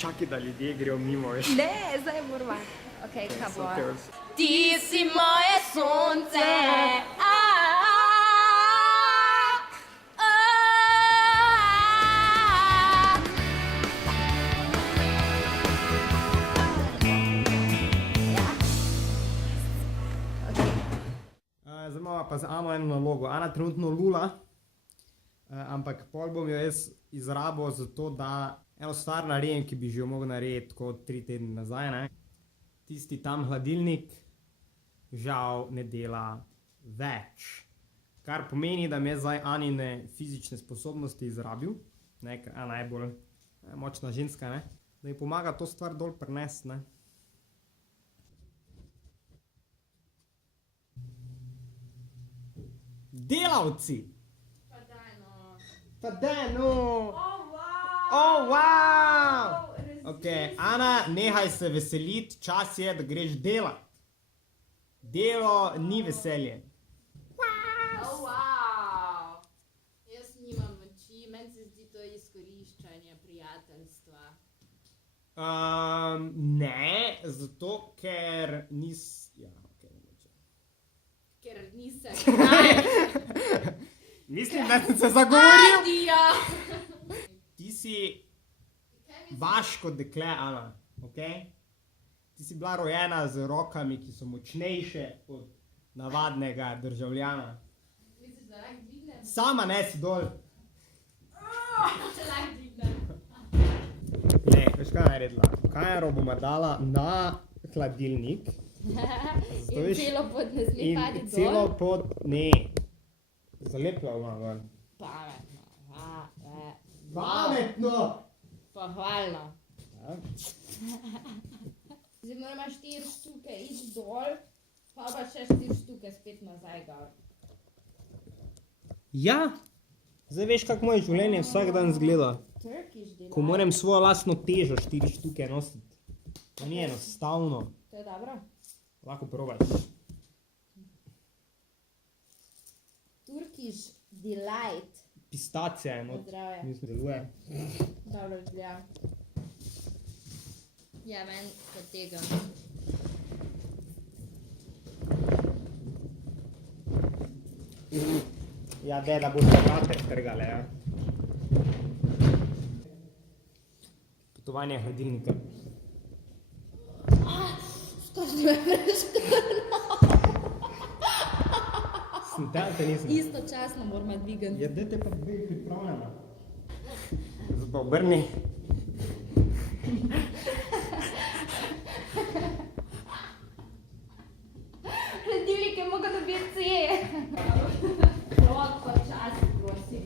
Čakaj, da ljudje grejo mimo, veš. Ne, zdaj moramo. Okej, kaj bo? Ti si moje sonce. Zdaj imamo pa za Ano eno nalogo. Ana trenutno lula, ampak pol bom jo jaz izrabil za to, da eno stvar naredim, ki bi že jo mogel narediti tako 3 tedne nazaj, ne. Tisti tam hladilnik žal ne dela več. Kar pomeni, da mi je zdaj Anine fizične sposobnosti izrabil, ne, ker Ana je bolj močna ženska, ne, da mi pomaga to stvar dol prinesti, ne. Delavci! Pa daj no! Oh, wow! Ok, Ana, nehaj se veseliti, čas je, da greš delat. Delo ni veselje. Oh, wow! Jaz nimam moči, meni se zdi to izkoriščanje prijateljstva. Ne, zato ker ja, ok, mogoče. Ker nisem kaj. Mislim, da sem se zagovoril. Adija! Ti si vaško dekle, Ana, ok? Ti si bila rojena z rokami, ki so močnejše od navadnega državljana. Misliš, da lahko dvignem? Sama nesi dol. Če lahko dvignem. Ne, veš kaj naredila? Kajero bom dala na hladilnik. In celo pod ne sme padi dol? Celo pod, ne. Zalepila bom ven. Pametno. Pametno! Pohvalno. Zdaj moramo 4 štuke iti dol, pa 4 štuke spet nazaj gor. Ja, zdaj veš, kako moje življenje vsak dan izgleda. Turkish delight. Ko moram svojo lastno težo 4 štuke nositi. To ni enostavno. To je dobro. Lahko probaš. Turkish delight. Pistacija je not. Zdravje. Mislim, deluje. Dobro izgleda. Ja, meni kot tega. Ja, da boš vrate trgale, ja. Potovanje hladilnika. Skozi me preškrno. Te nisem. Istočasno moramo dvigati. Ja, daj te pa dve pripravljena. Zdaj pa obrni. Hladilnik je mogel dobiti C. Rok pa čas, prosim.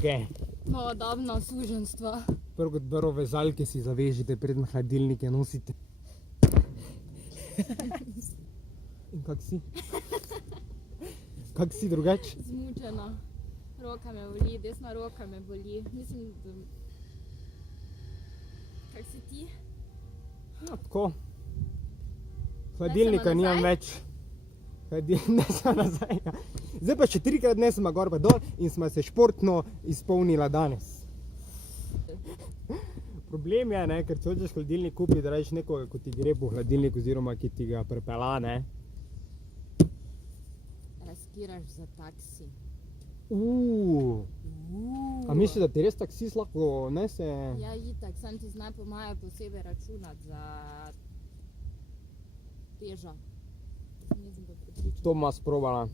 Okay. Novodobno suženjstvo. Prvo kot prvo vezalke si zavežite, preden hladilnike nosite. In kak si? Kak si drugače? Zmučena. Roka me boli, desna roka me boli. Mislim, da... Kak si ti? Ja, tako. Hladilnika nimam več. Nesem nazaj. Zdaj pa še 3-krat nesem gor pa dol in sva se športno izpolnila danes. Problem je, ne, ker če hočeš hladilnik kupiti, da reč nekoga, ko ti gre po hladilnik oziroma ki ti ga prepela, ne. Riskiraš za taksi. A misliš, da ti res taksis lahko nese? Ja, itak, sam ti zna po moje posebej računati za težo. Nisem pa prepričana. To bova sprobala.